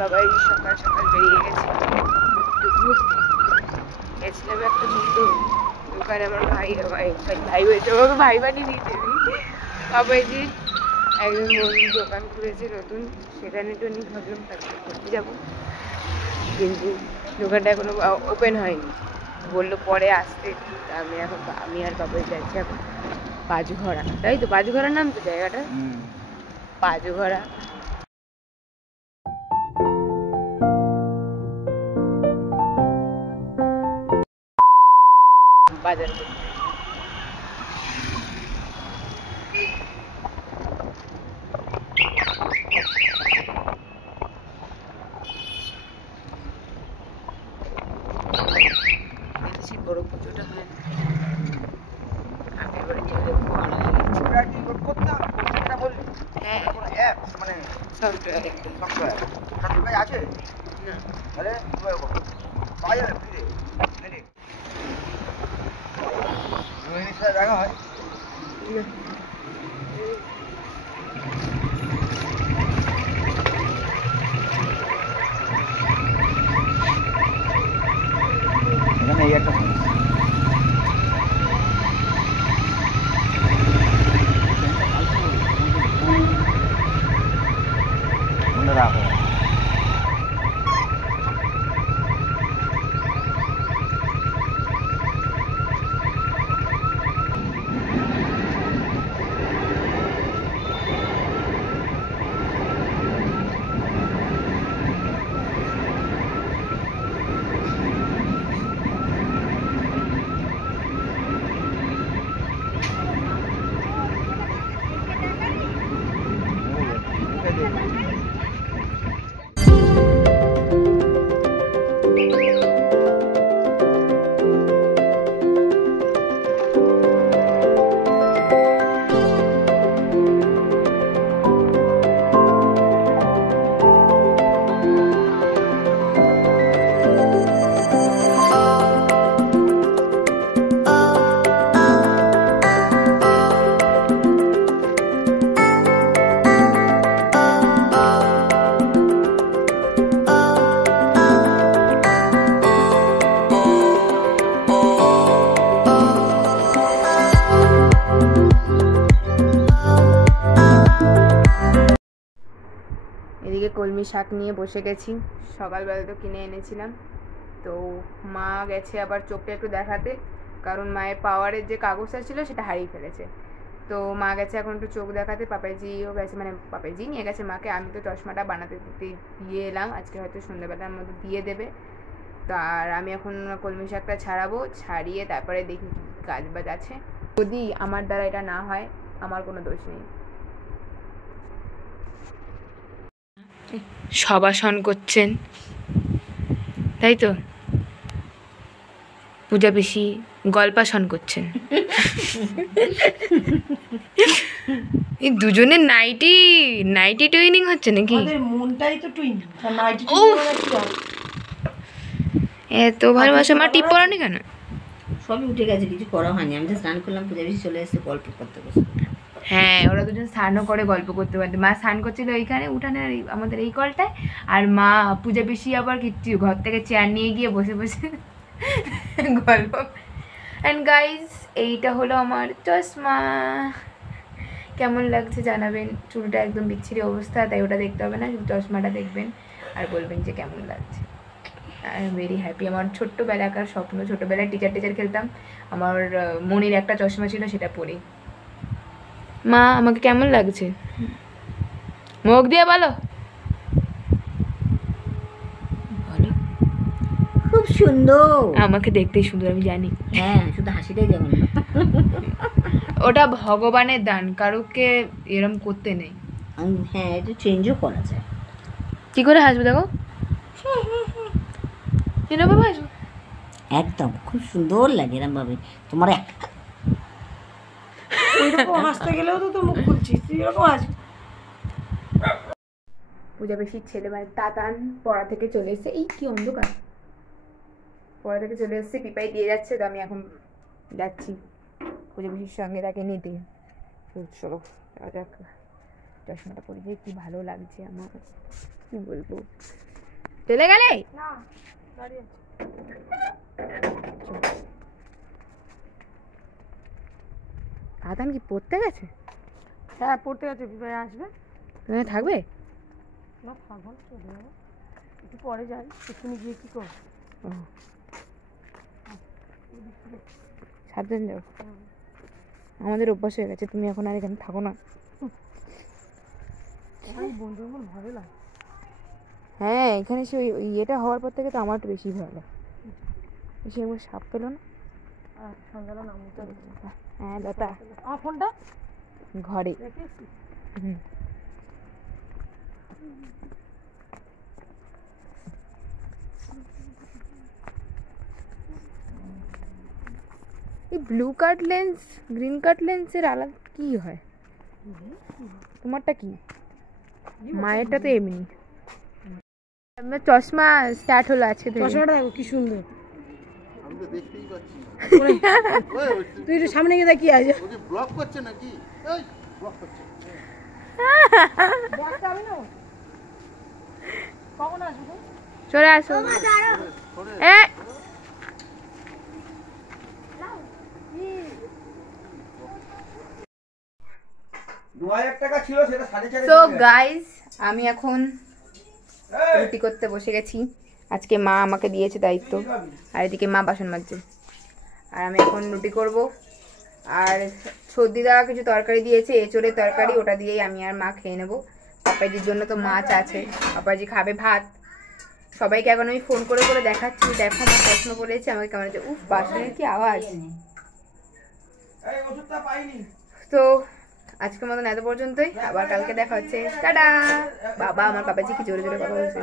বাবাই সকাল সকাল বেরিয়ে গেছে একটু ঘুরতে। গেছিলাম একটা জুতো দোকানে, আমার ভাই হয়েছে, আমাকে ভাই বানিয়ে দিয়েছে। বাবাইজি একজন বন্ধু দোকান খুলেছে নতুন, সেখানে তো নিয়ে ভাবলাম তারপর করতে যাবো, কিন্তু দোকানটা এখনো ওপেন হয়নি, বললো পরে আসতে। আমি আর বাবাই যাচ্ছি এখন পাঁচঘড়া, তাই তো পাঁচঘড়ার নাম তো জায়গাটা, পাঁচঘড়া। বাজার করতে বড় পুজোটা হয় না, আগের বাড়ি থেকে ভালো লেগেছে। হ্যাঁ সফটওয়্যার আছে দেখা হয়। এখানে এই একটা মনে রাখো। এদিকে কলমি শাক নিয়ে বসে গেছি, সকালবেলা তো কিনে এনেছিলাম। তো মা গেছে আবার চোখটা একটু দেখাতে, কারণ মায়ের পাওয়ারের যে কাগজটা ছিল সেটা হারিয়ে ফেলেছে। তো মা গেছে এখন একটু চোখ দেখাতে, পাপাইজিও গেছে, মানে পাপাইজি নিয়ে গেছে মাকে। আমি তো চশমাটা বানাতে দিতে দিয়ে এলাম, আজকে হয়তো সন্ধ্যাবেলার মধ্যে দিয়ে দেবে। তো আর আমি এখন কলমি শাকটা ছাড়াবো, ছাড়িয়ে তারপরে দেখি কী কাজ বাজ আছে। যদি আমার দ্বারা এটা না হয়, আমার কোনো দোষ নেই। সবাসন করছেন তাই তো, পূজা পিসি গল্পাসন করছেন। এই দুজনের নাইটি নাইটি টুইনিং হচ্ছে নাকি? মনটাই তো টুইনিং, নাইটি এত ভালোবাসা। মা টিপ পরানি কেন? সবই উঠে গেছে, কিছু করা হয়নি। আমি তো স্নান করলাম, পূজা পিসি চলে এসেছে, গল্প করতে বসে। হ্যাঁ, ওরা দুজন স্নানও করে গল্প করতে পারতো। মা স্নান করছিল এইখানে উঠানে, আমাদের এই কলটায়, আর মা পূজা পিসি আবার কিছু ঘর থেকে চেয়ার নিয়ে গিয়ে বসে বসে গল্প। অ্যান্ড গাইজ, এইটা হলো আমার চশমা। কেমন লাগছে জানাবেন। চুলটা একদম বিচ্ছিরি অবস্থা, তাই ওটা দেখতে হবে না, শুধু চশমাটা দেখবেন আর বলবেন যে কেমন লাগছে। I am very happy. আমার ছোট্টবেলাকার স্বপ্ন, ছোটোবেলায় টিচার খেলতাম, আমার মনির একটা চশমা ছিল, সেটা পরি। মা আমাকে কেমন লাগছে? মুখ দিয়ে বলো, বলো। খুব সুন্দর। আমাকে দেখতেই সুন্দর, আমি জানি। হ্যাঁ, শুধু হাসিটাই যেমন। ওটা ভগবানের দান, কারোকে এরম করতে নেই। হ্যাঁ, এটা চেঞ্জও করা যায়। কি করে হাসবে দেখো, এরকম হাসবে একদম খুব সুন্দর লাগে এরম ভাবে। তোমার এরকম হাসতে গেলেও তো মুখ খুলছিস, এরকম হাসবে। পূজা বেশির ছেলে মানে তাতান পড়া থেকে চলে এসছে। এই কি অন্ধকার, পড়া থেকে চলে এসছে, পিপাই দিয়ে যাচ্ছে। তো আমি এখন যাচ্ছি পূজা বেশির সঙ্গে তাকে নিতে। চলো যাক, চশমাটা পরে যে কি ভালো লাগছে আমার, কি বলবো। চলে গেলে আদান কি পড়তে গেছে? হ্যাঁ পড়তে গেছে, বিবাহ আসবে। তুমি থাকবে? না থাকবো না, চলে যাবো একটু পরে যাই, এক্ষুনি গিয়ে কী করবো। সাবধান যাও, আমাদের অভ্যাস হয়ে গেছে, তুমি এখন আর এখানে থাকো না। বন্ধু আমার ভালো লাগে। হ্যাঁ এখানে সে ওই ইয়েটা হওয়ার পর থেকে তো আমার একটু বেশি ভালো লাগে। সে একবার সাপ পেলো না। আর সন্ধ্যাবেলা নাম নিতে হবে। হ্যাঁ দাদা আমার ফোনটা ঘরে। রেখে এসছি। হুম। এই ব্লু কাট লেন্স গ্রিন কাট লেন্সের আলাদা কি হয়? তোমারটা কি? মায়েরটা তো এমনি। আমার চশমা স্টার্ট হলো আজকে থেকে। চশমাটা দেখো কি সুন্দর। আমি তো দেখতেই পাচ্ছি। তুই একটু সামনে গিয়ে দেখি আজ ওকে ব্লক করছে নাকি? এই ব্লক করছে। দেখতে হবে না। কখন আসবে? চলে আসো। সরে এ টাকা ছিল সেটা 4.5 সো গাইস আমি এখন রুটি করতে বসে গেছি। আজকে মা আমাকে দিয়েছে দায়িত্ব, আর এদিকে মা বাসন মাজছে, আর আমি এখন রুটি করব। আর সর্দিদা কিছু তরকারি দিয়েছে, এঁচোড়ের তরকারি, ওটা দিয়েই আমি আর মা খেয়ে নেবো। পাপাজির জন্য তো মাছ আছে, পাপাজি খাবে ভাত। সবাইকে এখন আমি ফোন করে করে দেখাচ্ছি, দেখো আমার প্রশ্ন করেছে আমাকে কেমন হচ্ছে। উফ বাসনের কি আওয়াজ। এই ওষুধটা পাইনি। তো আজকের মতন এত পর্যন্তই, আবার কালকে দেখা হচ্ছে। টাটা। বাবা আমার পাপাজি কি জোরে জোরে কথা বলছে।